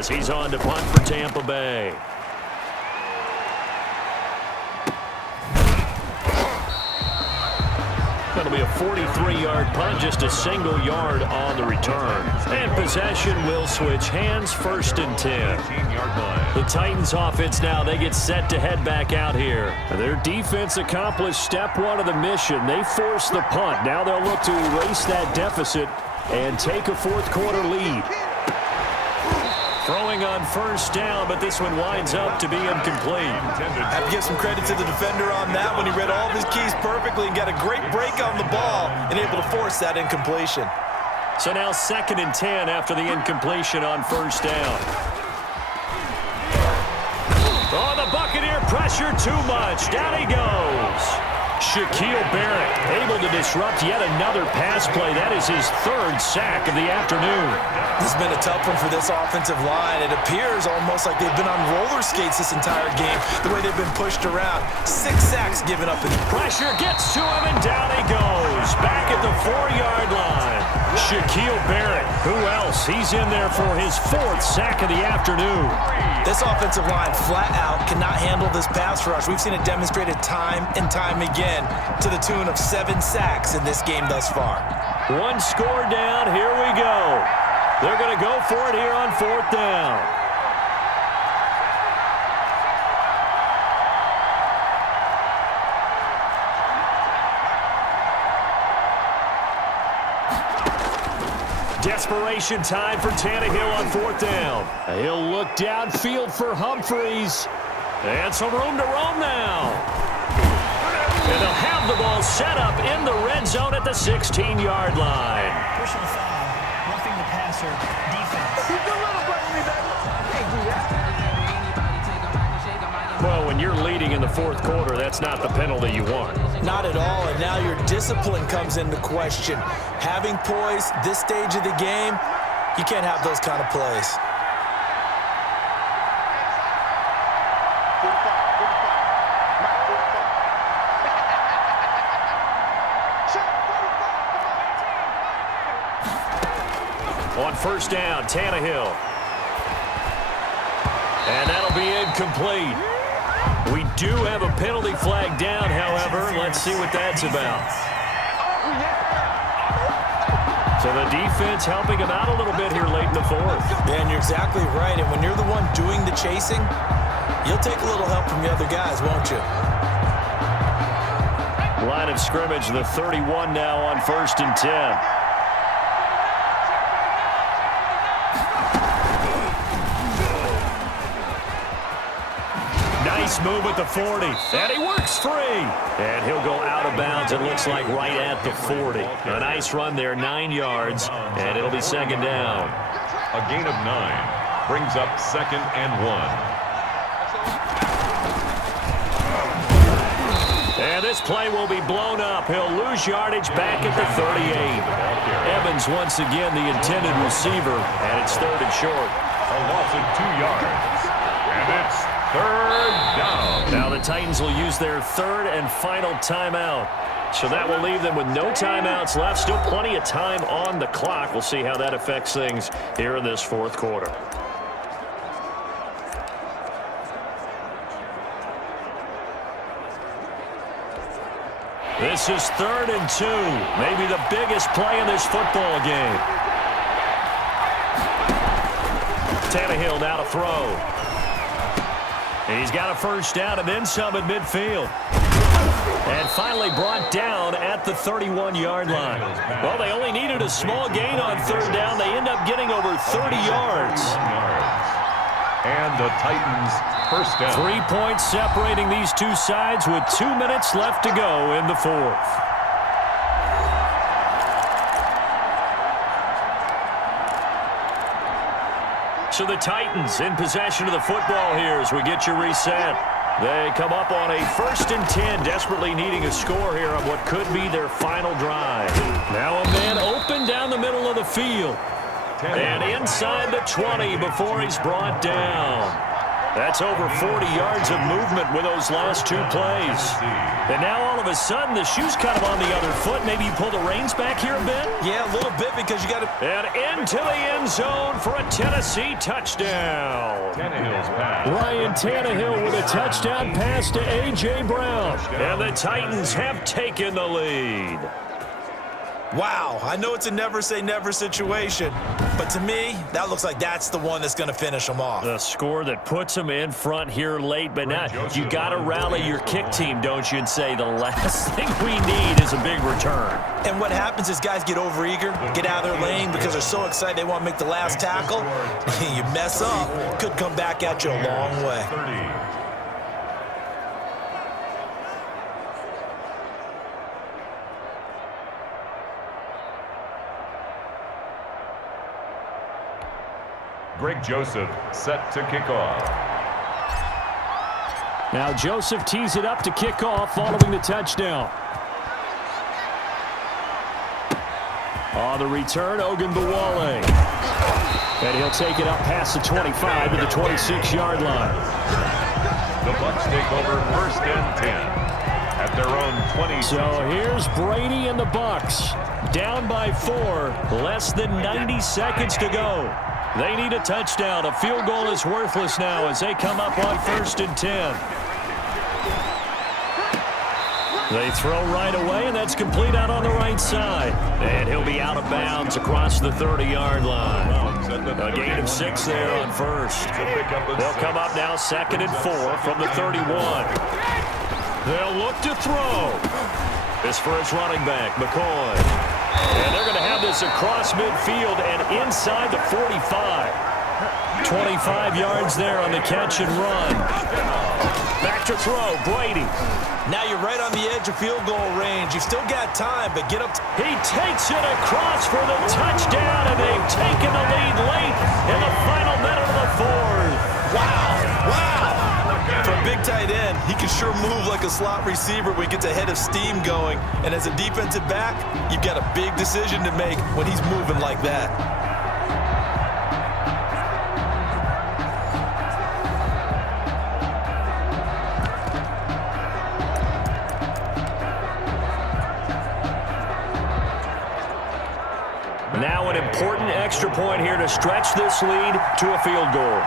as he's on to punt for Tampa Bay. That'll be a 43-yard punt, just a single yard on the return. And possession will switch hands, 1st and 10. The Titans offense now, they get set to head back out here. Their defense accomplished step 1 of the mission. They forced the punt. Now they'll look to erase that deficit and take a 4th quarter lead. Throwing on 1st down, but this one winds up to be incomplete. I have to give some credit to the defender on that one. He read all of his keys perfectly and got a great break on the ball and able to force that incompletion. So now 2nd and 10 after the incompletion on 1st down. Oh, the Buccaneer pressure too much. Down he goes. Shaquille Barrett able to disrupt yet another pass play. That is his 3rd sack of the afternoon. This has been a tough one for this offensive line. It appears almost like they've been on roller skates this entire game, the way they've been pushed around. 6 sacks given up. Pressure gets to him, and down he goes. Back at the 4-yard line. Shaquille Barrett, who else? He's in there for his 4th sack of the afternoon. This offensive line flat out cannot handle this pass rush. We've seen it demonstrated time and time again to the tune of 7 sacks in this game thus far. 1 score down. Here we go. They're going to go for it here on 4th down. Desperation time for Tannehill on 4th down. He'll look downfield for Humphreys. And some room to roam now. And they'll have the ball set up in the red zone at the 16-yard line. Personal foul, roughing the passer, defense. Well, when you're leading in the 4th quarter, that's not the penalty you want. Not at all, and now your discipline comes into question. Having poise this stage of the game, you can't have those kind of plays. On 1st down, Tannehill. And that'll be incomplete. We do have a penalty flag down, however. Let's see what that's about. So the defense helping him out a little bit here late in the 4th. Man, you're exactly right. And when you're the one doing the chasing, you'll take a little help from the other guys, won't you? Line of scrimmage, the 31 now on 1st and 10. Nice move at the 40, and he works free. And he'll go out of bounds, it looks like right at the 40. A nice run there, 9 yards, and it'll be 2nd down. A gain of 9 brings up 2nd and 1. And this play will be blown up. He'll lose yardage back at the 38. Evans once again the intended receiver, and it's 3rd and short. A loss of 2 yards, and it's 3rd down. Now the Titans will use their 3rd and final timeout. So that will leave them with no timeouts left. Still plenty of time on the clock. We'll see how that affects things here in this 4th quarter. This is 3rd and 2. Maybe the biggest play in this football game. Tannehill now to throw. He's got a 1st down and then some at midfield. And finally brought down at the 31-yard line. Well, they only needed a small gain on 3rd down. They end up getting over 30 yards. And the Titans' 1st down. 3 points separating these two sides with 2 minutes left to go in the 4th. So the Titans in possession of the football here as we get you reset. They come up on a 1st and 10, desperately needing a score here on what could be their final drive. Now a man open down the middle of the field. And inside the 20 before he's brought down. That's over 40 yards of movement with those last 2 plays. And now all of a sudden the shoe's kind of on the other foot. Maybe you pull the reins back here a bit? Yeah, a little bit because you got to... And into the end zone for a Tennessee touchdown. Tannehill's pass. Ryan Tannehill with a touchdown pass to A.J. Brown. And the Titans have taken the lead. Wow, I know it's a never-say-never situation, but to me, that looks like that's the one that's going to finish them off. The score that puts them in front here late, but now you got to rally your kick team, don't you, and say the last thing we need is a big return. And what happens is guys get overeager, get out of their lane because they're so excited they want to make the last tackle. You mess up, could come back at you a long way. 30. Greg Joseph set to kick off. Now Joseph tees it up to kick off following the touchdown. On the return, Ogunbowale. And he'll take it up past the 25 to the 26-yard line. The Bucs take over 1st and 10 at their own 20. So here's Brady and the Bucs. Down by 4, less than 90 seconds to go. They need a touchdown. A field goal is worthless now as they come up on 1st and 10. They throw right away, and that's complete out on the right side. And he'll be out of bounds across the 30-yard line. A gain of 6 there on 1st. They'll come up now 2nd and 4 from the 31. They'll look to throw. This for his running back, McCoy. And they're going to have this across midfield and inside the 45. 25 yards there on the catch and run. Back to throw, Brady. Now you're right on the edge of field goal range. You've still got time, but get up. He takes it across for the touchdown, and they've taken the lead late in the final minute of the 4th. Wow. For a big tight end, he can sure move like a slot receiver when he gets a head of steam going. And as a defensive back, you've got a big decision to make when he's moving like that. Now an important extra point here to stretch this lead to a field goal.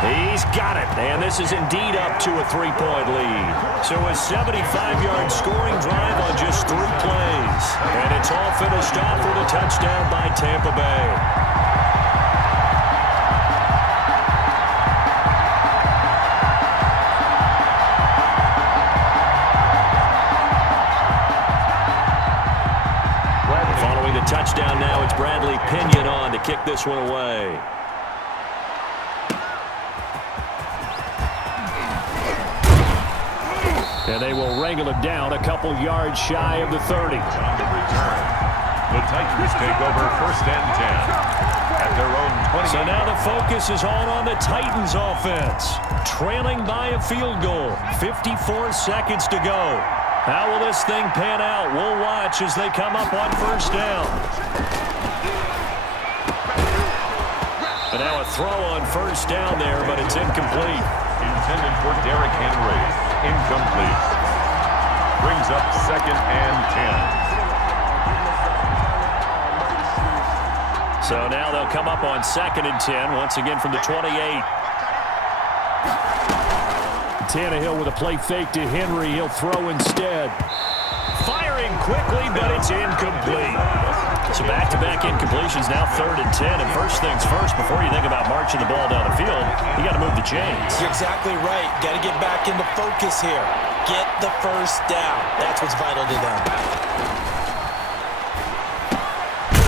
He's got it, and this is indeed up to a 3-point lead. So a 75-yard scoring drive on just 3 plays. And it's all finished off with a touchdown by Tampa Bay. Following the touchdown now, it's Bradley Pinion on to kick this one away. And they will wrangle it down a couple yards shy of the 30. On the return, the Titans take over 1st and 10 at their own 20. So now the focus is on the Titans offense. Trailing by a field goal. 54 seconds to go. How will this thing pan out? We'll watch as they come up on 1st down. And now a throw on 1st down there, but it's incomplete. Intended for Derrick Henry. Incomplete. Brings up 2nd and 10. So now they'll come up on 2nd and 10, once again from the 28. Tannehill with a play fake to Henry. He'll throw instead. Firing quickly, but it's incomplete. So back-to-back incompletions, now 3rd and 10. And first things first, before you think about marching the ball down the field, you got to move the chains. You're exactly right. Got to get back into focus here. Get the 1st down. That's what's vital to them.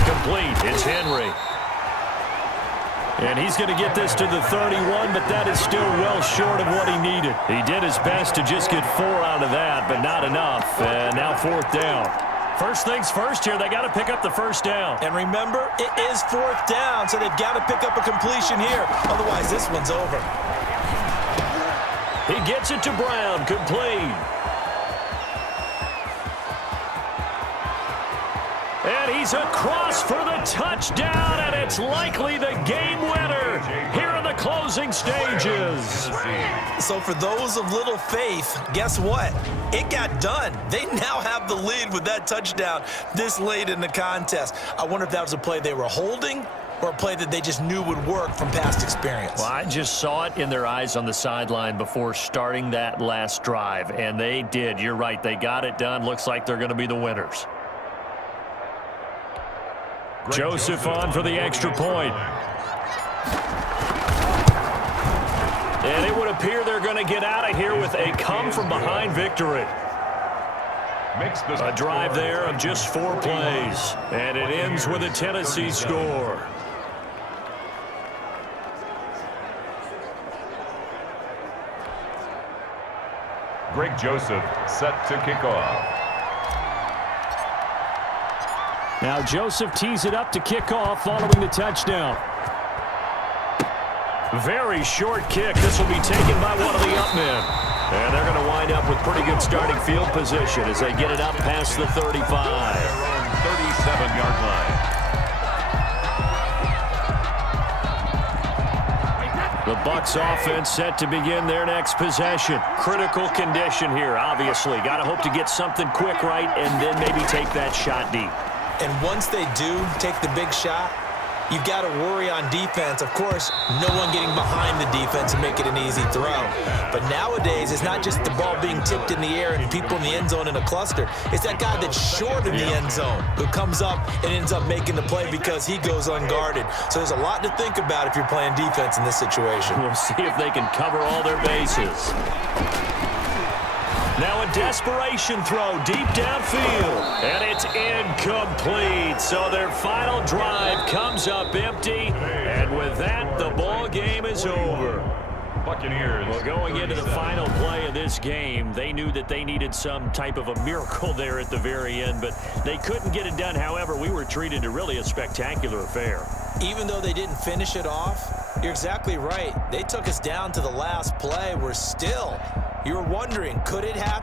Complete. It's Henry. And he's going to get this to the 31, but that is still well short of what he needed. He did his best to just get 4 out of that, but not enough. And now 4th down. First things first here, they got to pick up the 1st down. And remember, it is 4th down, so they've got to pick up a completion here. Otherwise, this one's over. He gets it to Brown, complete. And he's across for the touchdown, and it's it's likely the game winner here in the closing stages. So for those of little faith, guess what? It got done. They now have the lead with that touchdown this late in the contest. I wonder if that was a play they were holding or a play that they just knew would work from past experience. Well, I just saw it in their eyes on the sideline before starting that last drive, and they did. You're right. They got it done. Looks like they're going to be the winners. Joseph on for the extra point. And it would appear they're going to get out of here with a come-from-behind victory. A drive there of just 4 plays. And it ends with a Tennessee score. Greg Joseph set to kick off. Now Joseph tees it up to kick off following the touchdown. Very short kick. This will be taken by one of the up men. And they're going to wind up with pretty good starting field position as they get it up past the 35. 37-yard line. The Bucs offense set to begin their next possession. Critical condition here, obviously. Got to hope to get something quick right and then maybe take that shot deep. And once they do take the big shot, you've got to worry on defense. Of course, no one getting behind the defense and make it an easy throw. But nowadays, it's not just the ball being tipped in the air and people in the end zone in a cluster. It's that guy that's short in the end zone who comes up and ends up making the play because he goes unguarded. So there's a lot to think about if you're playing defense in this situation. We'll see if they can cover all their bases. Now a desperation throw deep downfield, and it's incomplete. So their final drive comes up empty, and with that, the ball game is over. Buccaneers. Well, going into the final play of this game, they knew that they needed some type of a miracle there at the very end, but they couldn't get it done. However, we were treated to really a spectacular affair. Even though they didn't finish it off, you're exactly right. They took us down to the last play. We're still, you're wondering, could it happen?